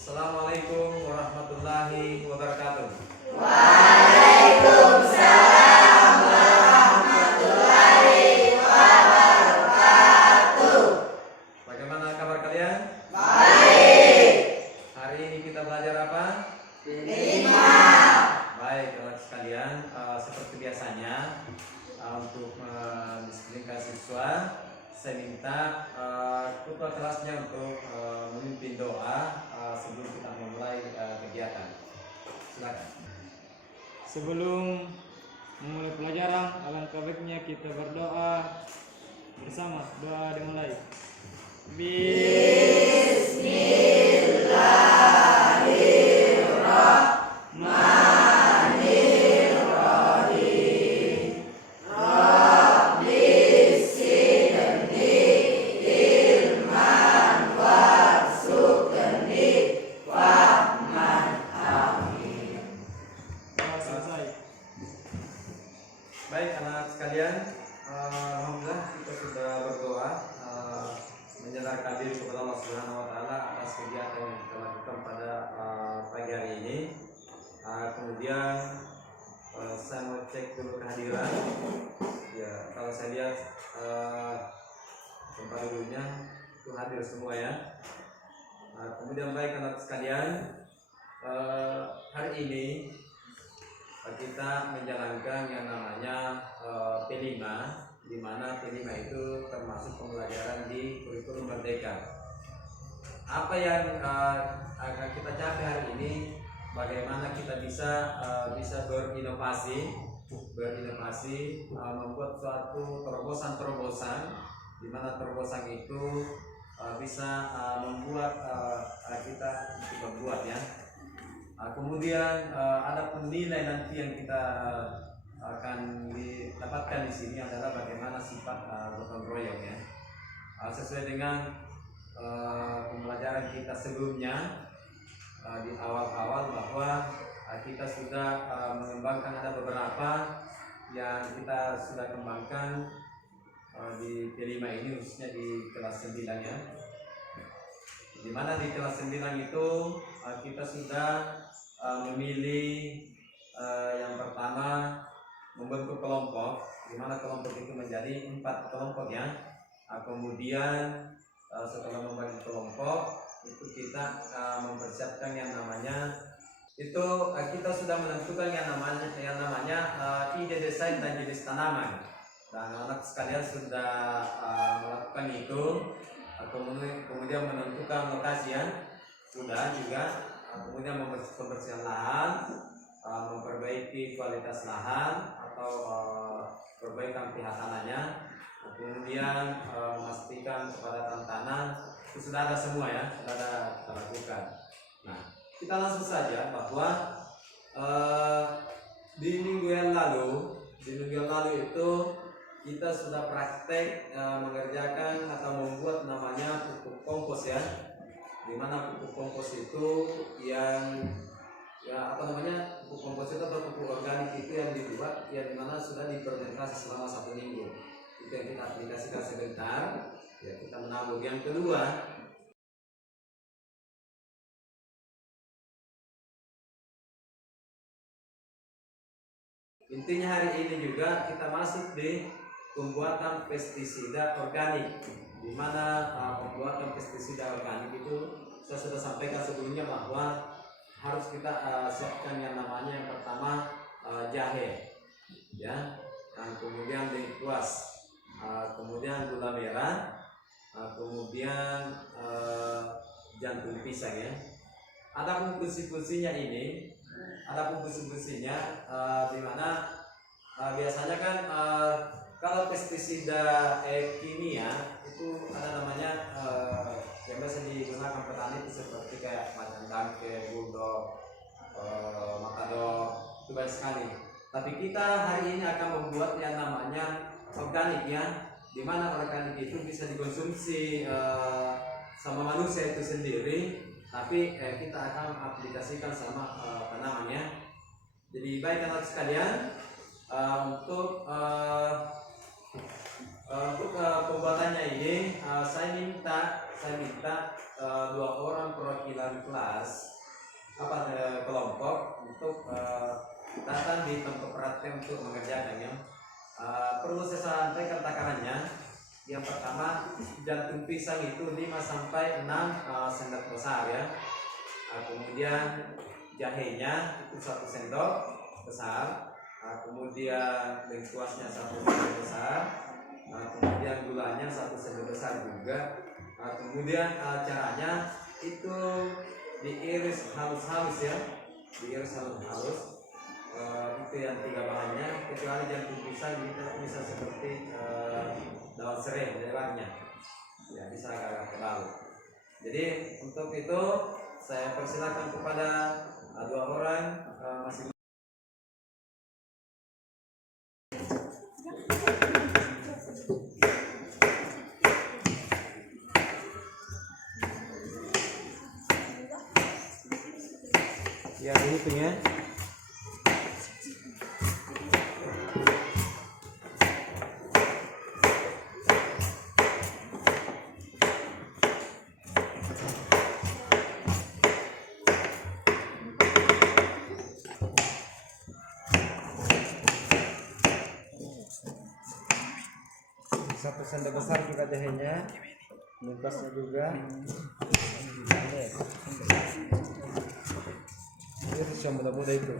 Assalamualaikum warahmatullahi wabarakatuh. Waalaikumsalam warahmatullahi wabarakatuh. Bagaimana kabar kalian? Baik. Hari ini kita belajar apa? 5. Baik, anak sekalian, seperti biasanya untuk mendisiplinkan siswa, saya minta ketua kelasnya untuk memimpin doa sebelum kita memulai kegiatan. Silakan. Sebelum memulai pelajaran, alangkah baiknya kita berdoa bersama. Doa dimulai. Bismillahirrahmanirrahim. Rabbi zidni ilman warzuqni fahman. Amin. Doa selesai. Baik anak sekalian, alhamdulillah kita sudah berdoa menyandarkan diri kepada Allah Subhanahu wa taala atas kegiatan yang kita lakukan pada pagi hari ini. Kemudian saya mau cek dulu kehadiran. Ya, kalau saya lihat tempat duduknya itu hadir semua ya. Kemudian baik anak sekalian, hari ini kita menjalankan yang namanya P5, di mana P5 itu termasuk pembelajaran di kurikulum Merdeka. Apa yang akan kita capai hari ini, bagaimana kita bisa berinovasi, membuat suatu terobosan-terobosan, di mana terobosan itu bisa membuat kita untuk berbuat ya. Kemudian ada penilai nanti yang kita akan didapatkan di sini adalah bagaimana sifat gotong royong ya. Sesuai dengan pembelajaran kita sebelumnya di awal-awal bahwa kita sudah mengembangkan, ada beberapa yang kita sudah kembangkan di P5 ini, khususnya di kelas 9 ya. Di mana di kelas 9 itu kita sudah memilih yang pertama membentuk kelompok, di mana kelompok itu menjadi 4 kelompok ya. Kemudian setelah membagi kelompok itu kita mempersiapkan yang namanya itu kita sudah menentukan yang namanya ide desain dan jenis tanaman, dan anak sekalian sudah melakukan itu. Kemudian menentukan lokasi ya, sudah juga. Kemudian pembersihan lahan, memperbaiki kualitas lahan atau perbaikan pihak tanahnya, kemudian memastikan kepadatan tanah, itu sudah ada semua ya, sudah ada kita lakukan. Nah, kita langsung saja bahwa di minggu yang lalu itu kita sudah praktek mengerjakan atau membuat namanya pupuk kompos ya. Di mana pupuk kompos itu pupuk kompos itu atau pupuk organik itu yang dibuat, yang dimana sudah difermentasi selama 1 minggu. Itu yang kita aplikasikan sebentar ya, kita menabung. Yang kedua, intinya hari ini juga kita masuk di pembuatan pestisida organik, di mana pembuatan pestisida organik itu saya sudah sampaikan sebelumnya bahwa harus kita siapkan yang namanya yang pertama jahe ya, dan kemudian lengkuas, kemudian gula merah, kemudian jantung pisang ya. Ada fungsi-fungsinya ini, di mana biasanya kan kalau pestisida kimia itu ada namanya yang biasa digunakan petani itu seperti kayak macam dangke, bulldog, makado, itu banyak sekali. Tapi kita hari ini akan membuat yang namanya organik ya, di mana organik itu bisa dikonsumsi sama manusia itu sendiri, tapi kita akan aplikasikan sama tanamannya. Jadi baik anak sekalian, untuk pembuatannya ini saya minta 2 orang perwakilan kelas kelompok untuk datang di tempat praktek untuk mengerjakannya. Perlu saya sampaikan takarannya. Yang pertama, jantung pisang itu 5 sampai 6 sendok besar ya. Kemudian jahenya itu 1 sendok besar. Kemudian lengkuasnya 1 sendok besar. Kemudian gulanya 1 sendok besar juga. Kemudian caranya itu diiris halus-halus ya, diiris halus-halus. Itu yang 3 bahannya, kecuali jantung pisang ini bisa seperti daun serai lebarnya ya, bisa agak tebal. Jadi untuk itu saya persilakan kepada 2 orang masing-masing. Ya, dihitung ya. Satu sendok besar juga jahenya, lengkuasnya juga. Itu yang mudah-mudah itu.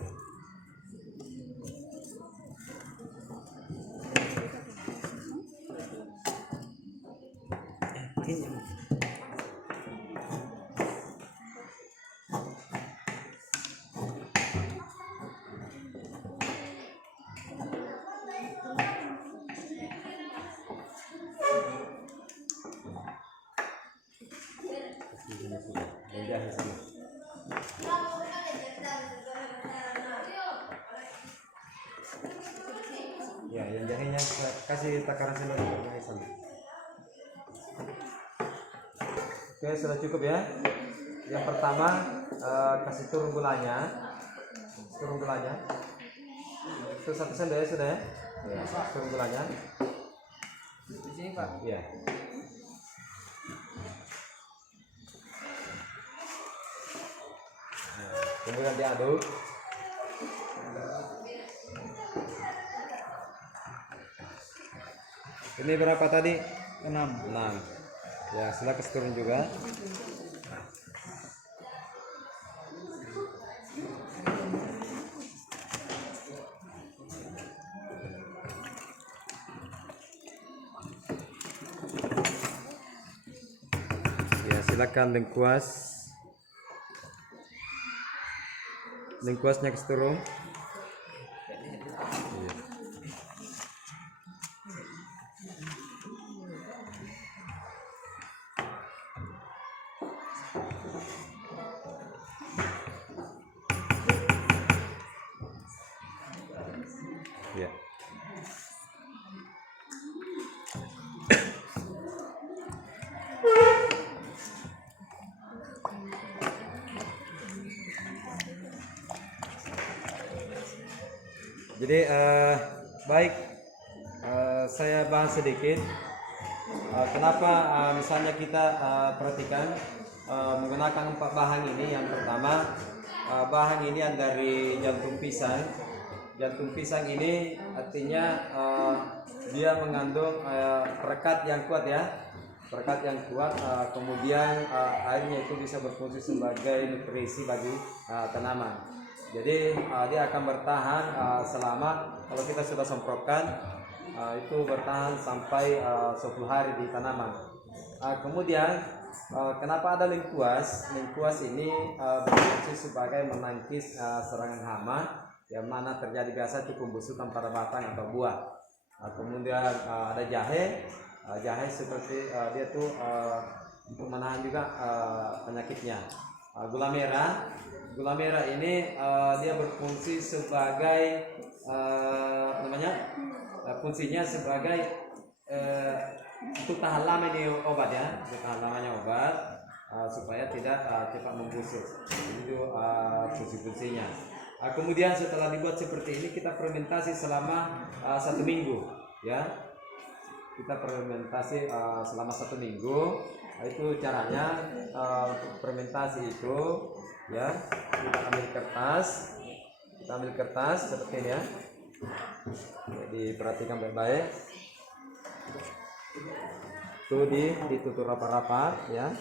Ya, yang jahenya kasih takaran sendok jahe sana. Oke, sudah cukup ya. Yang pertama kasih turun gulanya. Itu 1 sendok ya sudah ya. Ya, turun gulanya. Di sini Pak. Ya. Kemudian diaduk. Ini berapa tadi? 6. 6. Ya, silakan turun juga. Ya, silakan lengkuasnya keseturun. Ya. Jadi baik, saya bahas sedikit kenapa misalnya kita perhatikan menggunakan 4 bahan ini. Yang pertama, bahan ini yang dari jantung pisang. Jantung pisang ini artinya dia mengandung perekat yang kuat ya, perekat yang kuat. Kemudian airnya itu bisa berfungsi sebagai nutrisi bagi tanaman. Jadi dia akan bertahan selama, kalau kita sudah semprotkan itu bertahan sampai 10 hari di tanaman. Kemudian kenapa ada lengkuas? Lengkuas ini berfungsi sebagai menangkis serangan hama yang mana terjadi biasa itu pembusukan pada batang atau buah. Kemudian ada jahe. Jahe seperti dia tuh untuk menahan juga penyakitnya. Gula merah ini dia berfungsi sebagai fungsinya sebagai untuk tahan lama ini obat ya, untuk tahan lamanya obat supaya tidak cepat membusuk. Itu fungsi-fungsinya. Kemudian setelah dibuat seperti ini kita fermentasi selama 1 minggu ya. kita fermentasi selama 1 minggu. Itu caranya untuk fermentasi itu ya, kita ambil kertas seperti ini ya. Diperhatikan baik-baik. Itu ditutup rapat-rapat ya.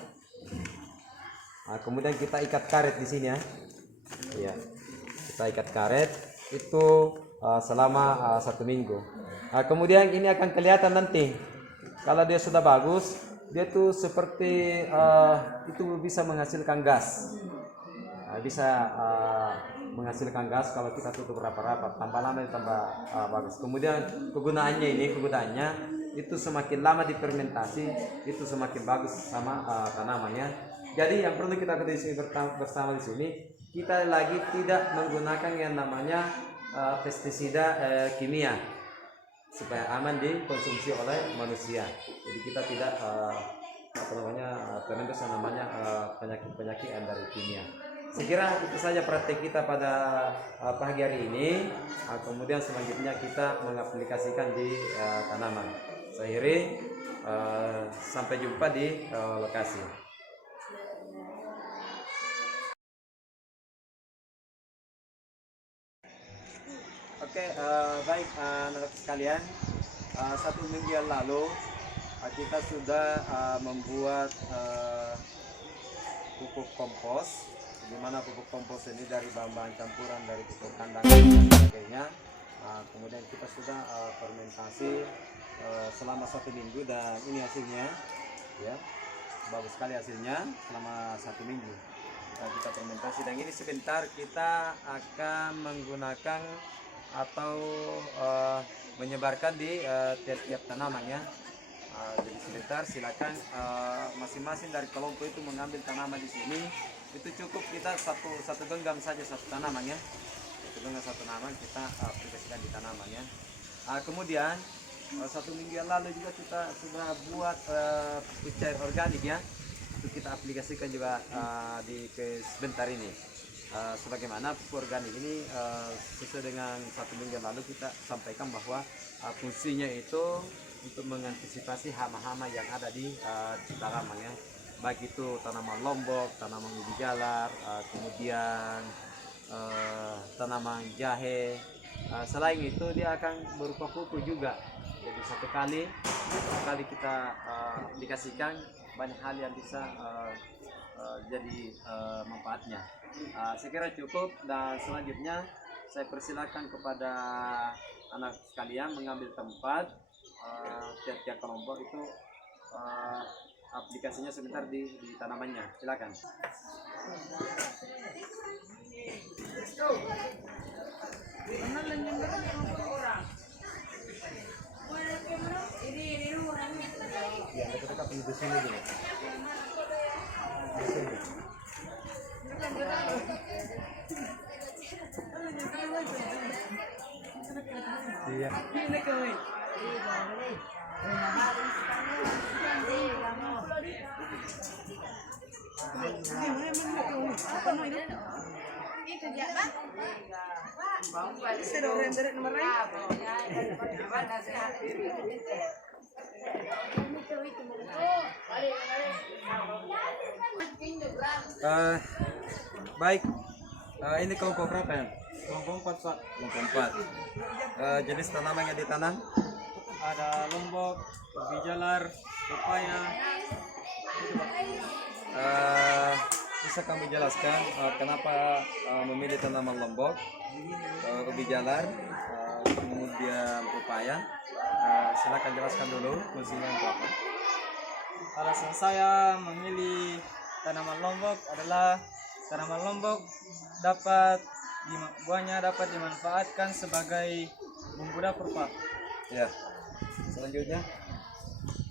Kemudian kita ikat karet di sini ya. Ya. Kita ikat karet itu selama 1 minggu. Kemudian ini akan kelihatan nanti kalau dia sudah bagus, dia tuh seperti itu bisa menghasilkan gas. Bisa menghasilkan gas kalau kita tutup rapat-rapat. Tambah lama tambah bagus. Kemudian kegunaannya itu semakin lama difermentasi itu semakin bagus sama tanamannya. Jadi yang perlu kita ketahui bersama di sini, kita lagi tidak menggunakan yang namanya pestisida kimia supaya aman dikonsumsi oleh manusia. Jadi kita tidak terendus yang namanya penyakit dari kimia. Sekira itu saja praktek kita pada pagi hari ini. Kemudian selanjutnya kita mengaplikasikan di tanaman. Saya akhiri, sampai jumpa di lokasi. Oke, baik anak sekalian, 1 minggu yang lalu kita sudah membuat pupuk kompos, di mana pupuk kompos ini dari bahan-bahan campuran dari pupuk kandang dan sebagainya. Kemudian kita sudah fermentasi selama 1 minggu dan ini hasilnya, ya, bagus sekali hasilnya selama 1 minggu. Kita fermentasi dan ini sebentar kita akan menggunakan atau menyebarkan di tiap-tiap tanaman ya. Jadi sebentar silakan masing-masing dari kelompok itu mengambil tanaman di sini. Itu cukup kita satu genggam saja satu tanaman ya. Dengan satu tanaman kita aplikasikan di tanaman ya. Kemudian 1 minggu yang lalu juga kita sudah buat pupuk cair organik ya. Itu kita aplikasikan juga sebentar ini. Sebagaimana pupuk organik ini sesuai dengan 1 minggu yang lalu kita sampaikan bahwa fungsinya itu untuk mengantisipasi hama-hama yang ada di tanaman ya. Baik itu tanaman lombok, tanaman ubi jalar, kemudian tanaman jahe. Selain itu dia akan berupa pupuk juga. Jadi satu kali kita aplikasikan banyak hal yang bisa jadi manfaatnya. Saya kira cukup dan selanjutnya saya persilakan kepada anak sekalian mengambil tempat. Tiap-tiap kelompok itu aplikasinya sebentar di tanamannya. Silakan. Ya, dekat-dekat di sini dulu. Di sini. Iya. Baik, ini kelompok berapa ya? Kelompok 4 Pak. Kelompok 4. Jenis tanaman yang ditanam? Ada lombok, ubi jalar, pepaya. Bisa kamu jelaskan kenapa memilih tanaman lombok, ubi jalar, kemudian pepaya? Silakan jelaskan dulu fungsinya untuk apa. Alasan saya memilih tanaman lombok adalah tanaman lombok buahnya dapat dimanfaatkan sebagai bumbu dapur Pak. Ya. Selanjutnya,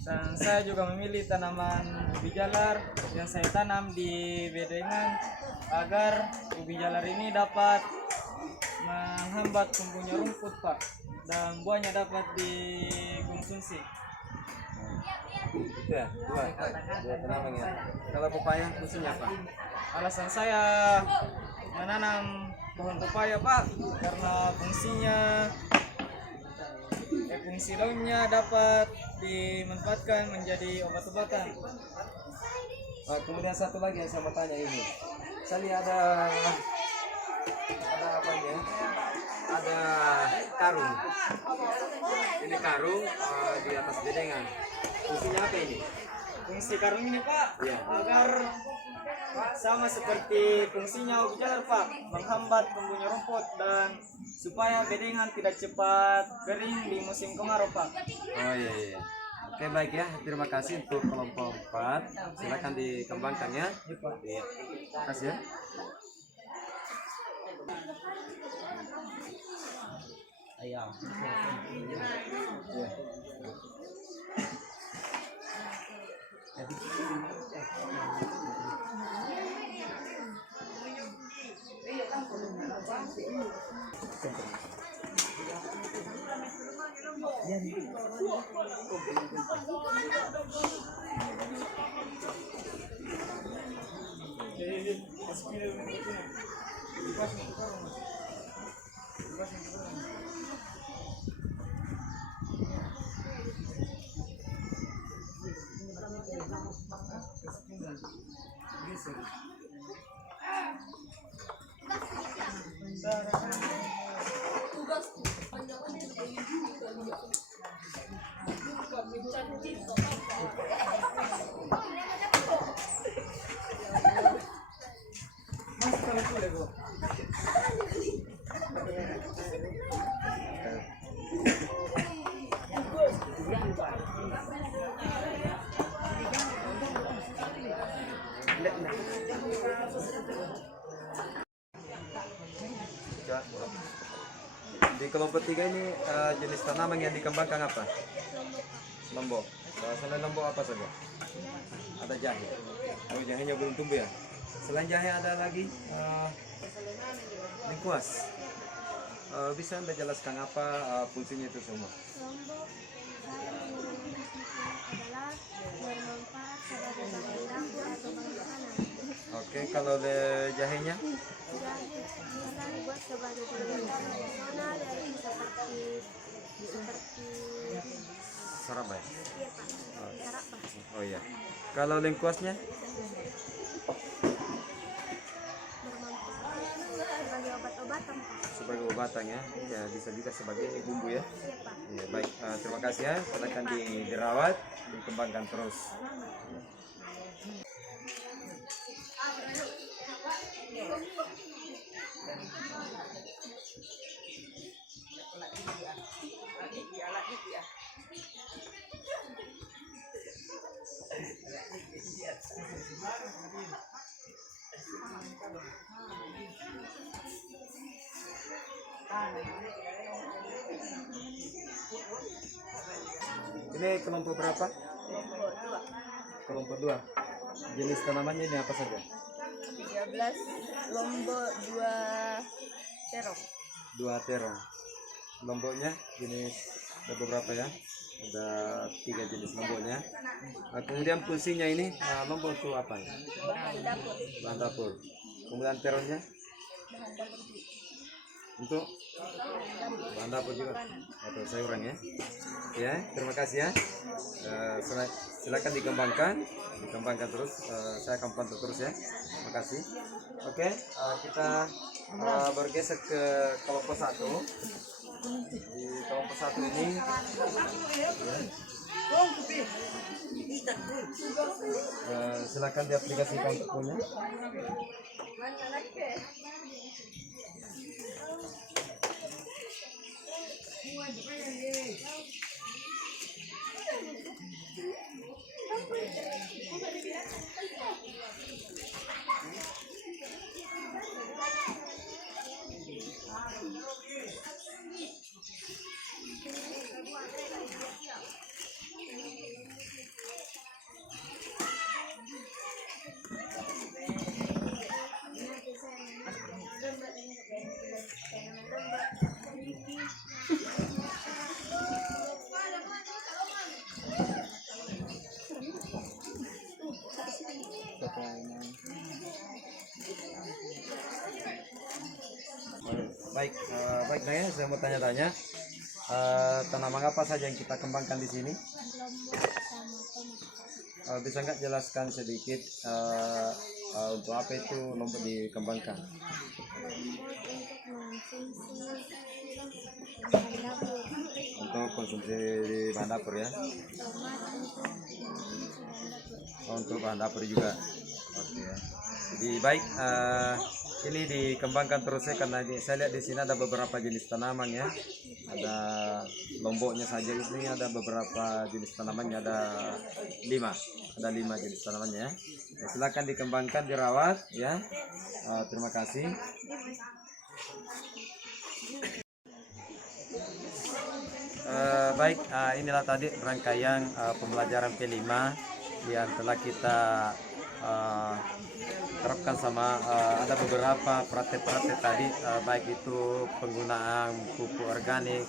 Dan saya juga memilih tanaman ubi jalar yang saya tanam di bedengan agar ubi jalar ini dapat menghambat tumbuhnya rumput Pak, dan buahnya dapat dikonsumsi. itu ya, dua tanaman ya. Kalau pepaya fungsinya apa? Alasan saya menanam pohon pepaya Pak karena fungsinya fungsi daunnya dapat dimanfaatkan menjadi obat-obatan. Kemudian satu lagi yang saya mau tanya ini, saya lihat ada apa ini ya? Ada karung. Ini karung di atas bedengan. Fungsinya apa ini? Fungsi karung ini Pak, Iya. agar sama seperti fungsinya ubi jalar Pak, menghambat tumbuhnya rumput dan supaya bedengan tidak cepat kering di musim kemarau Pak. Oh iya iya. Oke baik ya, terima kasih untuk kelompok 4. Silakan dikembangkan ya. Iya. Terima kasih ya. Ayam. Iya. Di kelompok 3 ini jenis tanaman yang dikembangkan apa? Lombok. Selain lombok apa saja? Ada jahe. Oh, jahenya belum tumbuh ya? Selain jahe ada lagi lengkuas. Bisa Anda jelaskan apa fungsinya itu semua? Lombok adalah bermanfaat sebagai bahan dapur atau bahan makanan. Oke, kalau jahenya? Jahe bisa dibuat sebagai bahan tradisional yaitu seperti Sarabaya. iya Pak, sarapah. Oh iya. Kalau lengkuasnya? Bermanfaat sebagai obat-obatan Pak. Sebagai obatan ya. Ya bisa juga sebagai bumbu ya. Iya Pak. Ya, baik, terima kasih ya. Silakan dirawat, dikembangkan terus. Ini kelompok berapa? Kelompok 2. Jenis tanamannya ini apa saja? 13 lombok 2 terong. 2 terong. Lomboknya jenis ada beberapa ya. Ada 3 jenis lomboknya. Kemudian fungsinya ini lombok itu apa ya? Bahan dapur. Bahan dapur. Kemudian terongnya Bahan dapur. untuk bahan dapur juga atau sayuran ya. Ya, terima kasih ya. Silakan dikembangkan terus. Saya akan pantau terus ya. Terima kasih. Oke, kita bergeser ke kelompok 1. Di kelompok 1 ini silakan diaplikasikan untuk punya. Baik, baik Naya, saya mau tanya-tanya. Tanaman apa saja yang kita kembangkan di sini? lombok sama tomat. Bisa nggak jelaskan sedikit untuk apa itu lombok dikembangkan? Lombok untuk mengkonsumsi bahan dapur, Untuk konsumsi di bahan dapur ya? tomat untuk mengkonsumsi bahan dapur. Untuk bahan dapur juga. Oke ya. Jadi baik, ini dikembangkan terus ya, karena saya lihat di sini ada beberapa jenis tanaman ya. Ada lomboknya saja ini ada beberapa jenis tanamannya, ada 5 jenis tanamannya ya. Ya, silakan dikembangkan, dirawat ya. Terima kasih. Baik, inilah tadi rangkaian pembelajaran P5 yang telah kita terapkan sama ada beberapa praktek-praktek tadi, baik itu penggunaan pupuk organik,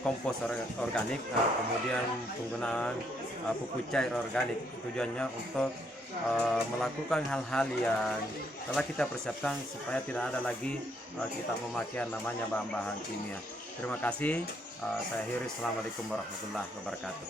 kompos organik, kemudian penggunaan pupuk cair organik. Tujuannya untuk melakukan hal-hal yang telah kita persiapkan supaya tidak ada lagi kita memakai namanya bahan-bahan kimia. Terima kasih. Saya akhiri. Assalamualaikum warahmatullahi wabarakatuh.